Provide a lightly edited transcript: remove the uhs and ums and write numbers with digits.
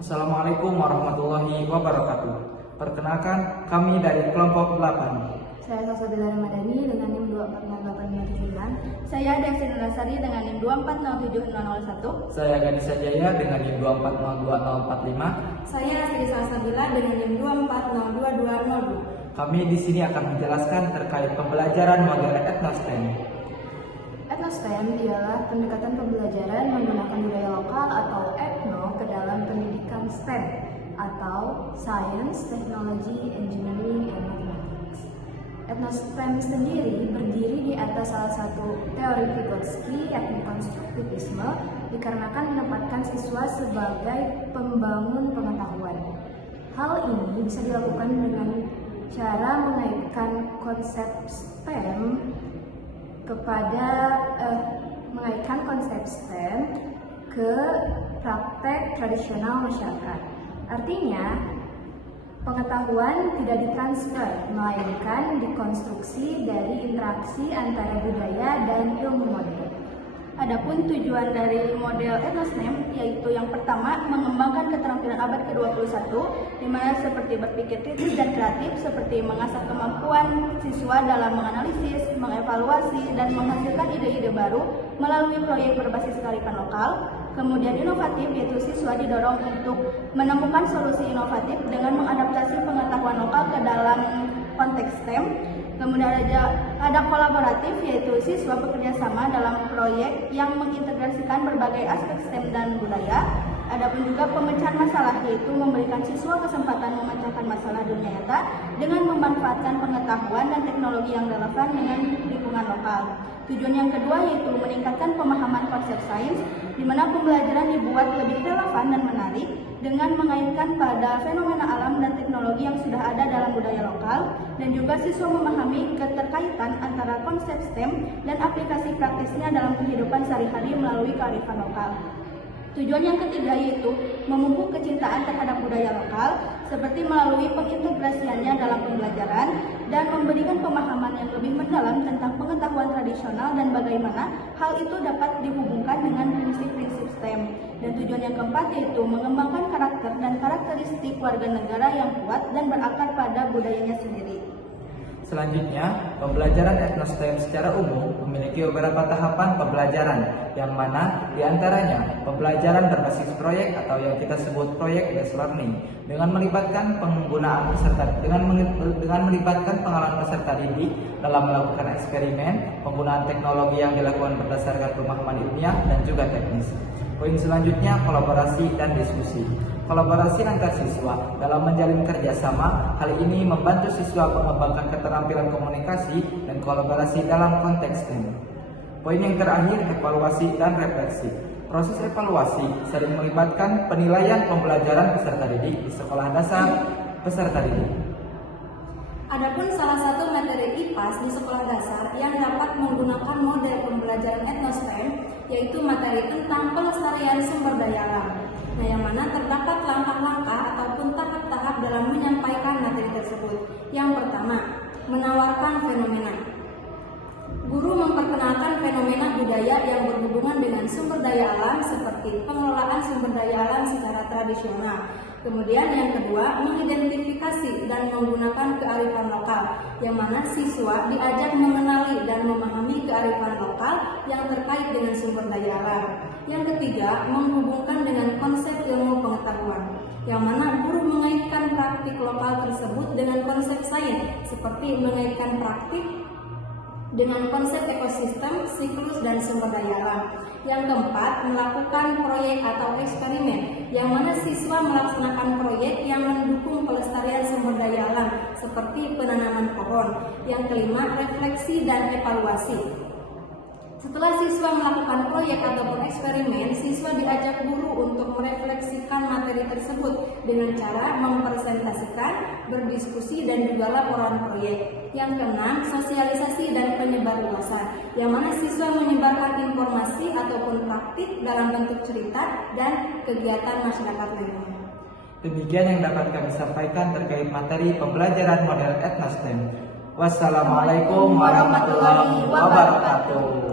Assalamualaikum warahmatullahi wabarakatuh. Perkenalkan, kami dari kelompok 8. Saya Salsabila Ramadhani dengan NIM 2408579. Saya Desi Nasari dengan NIM 2407001. Saya Ganesha Jaya dengan NIM 2402045. Saya Sri Salsabila dengan NIM 2402202. Kami di sini akan menjelaskan terkait pembelajaran model etnostem. Etnostem ialah pendekatan pembelajaran menggunakan budaya lokal atau etno ke dalam pendidikan STEM atau Science, Technology, Engineering, and Mathematics. Etnostem sendiri berdiri di atas salah satu teori Vygotsky, yakni konstruktivisme, dikarenakan menempatkan siswa sebagai pembangun pengetahuan. Hal ini bisa dilakukan dengan cara mengaitkan konsep STEM ke praktek tradisional masyarakat. Artinya, pengetahuan tidak ditransfer, melainkan dikonstruksi dari interaksi antara budaya dan ilmu modern. Adapun tujuan dari model etnostem yaitu yang pertama, mengembangkan keterampilan abad ke-21 di mana seperti berpikir kritis dan kreatif, seperti mengasah kemampuan siswa dalam menganalisis, mengevaluasi, dan menghasilkan ide-ide baru melalui proyek berbasis kearifan lokal. Kemudian inovatif, yaitu siswa didorong untuk menemukan solusi inovatif dengan mengadaptasi pengetahuan lokal ke dalam konteks STEM. Kemudian ada kolaboratif, yaitu siswa bekerja sama dalam proyek yang mengintegrasikan berbagai aspek STEM dan budaya. Adapun juga pemecahan masalah, yaitu memberikan siswa kesempatan memecahkan masalah dunia nyata dengan memanfaatkan pengetahuan dan teknologi yang relevan dengan lingkungan lokal. Tujuan yang kedua yaitu meningkatkan pemahaman konsep sains, di mana pembelajaran dibuat lebih relevan dan menarik dengan mengaitkan pada fenomena alam dan teknologi yang sudah ada dalam budaya lokal, dan juga siswa memahami keterkaitan antara konsep STEM dan aplikasi praktisnya dalam kehidupan sehari-hari melalui kearifan lokal. Tujuan yang ketiga yaitu memupuk kecintaan terhadap budaya lokal, seperti melalui pengintegrasiannya dalam pembelajaran dan memberikan pemahaman yang lebih mendalam tentang pengetahuan tradisional dan bagaimana hal itu dapat dihubungkan dengan prinsip-prinsip STEM. Dan tujuan yang keempat yaitu mengembangkan karakter dan karakteristik warga negara yang kuat dan berakar pada budayanya sendiri. Selanjutnya, pembelajaran etnostem secara umum memiliki beberapa tahapan pembelajaran, yang mana diantaranya pembelajaran berbasis proyek atau yang kita sebut proyek based learning, dengan melibatkan penggunaan peserta dengan melibatkan pengalaman peserta didik dalam melakukan eksperimen, penggunaan teknologi yang dilakukan berdasarkan pemahaman ilmiah dan juga teknis. Poin selanjutnya, kolaborasi dan diskusi. Kolaborasi antar siswa dalam menjalin kerjasama, hal ini membantu siswa mengembangkan keterampilan komunikasi dan kolaborasi dalam konteks STEM. Poin yang terakhir, evaluasi dan refleksi. Proses evaluasi sering melibatkan penilaian pembelajaran peserta didik di sekolah dasar peserta didik. Adapun salah satu materi IPAS di sekolah dasar yang dapat menggunakan model pembelajaran etnostem yaitu materi tentang pelestarian sumber daya alam. Nah, yang mana terdapat langkah-langkah ataupun tahap-tahap dalam menyampaikan materi tersebut. Yang pertama, menawarkan fenomena. Guru memperkenalkan fenomena budaya yang berhubungan dengan sumber daya alam seperti pengelolaan sumber daya alam secara tradisional. Kemudian yang kedua, mengidentifikasi dan menggunakan kearifan lokal, yang mana siswa diajak mengenali dan memahami kearifan lokal yang terkait dengan sumber daya alam. Yang ketiga, menghubungkan dengan konsep ilmu pengetahuan, yang mana guru mengaitkan praktik lokal tersebut dengan konsep sains, seperti mengaitkan praktik dengan konsep ekosistem, siklus, dan sumber daya alam. Yang keempat, melakukan proyek atau eksperimen, yang mana siswa melaksanakan proyek yang mendukung pelestarian sumber daya alam, seperti penanaman pohon. Yang kelima, refleksi dan evaluasi. Setelah siswa melakukan proyek ataupun eksperimen, siswa diajak guru untuk merefleksikan materi tersebut dengan cara mempresentasikan, berdiskusi, dan juga laporan proyek. Yang keenam, sosialisasi dan penyebarluasan, yang mana siswa menyebarkan informasi ataupun praktik dalam bentuk cerita dan kegiatan masyarakat lainnya. Demikian yang dapat kami sampaikan terkait materi pembelajaran model etnostem. Wassalamualaikum warahmatullahi wabarakatuh.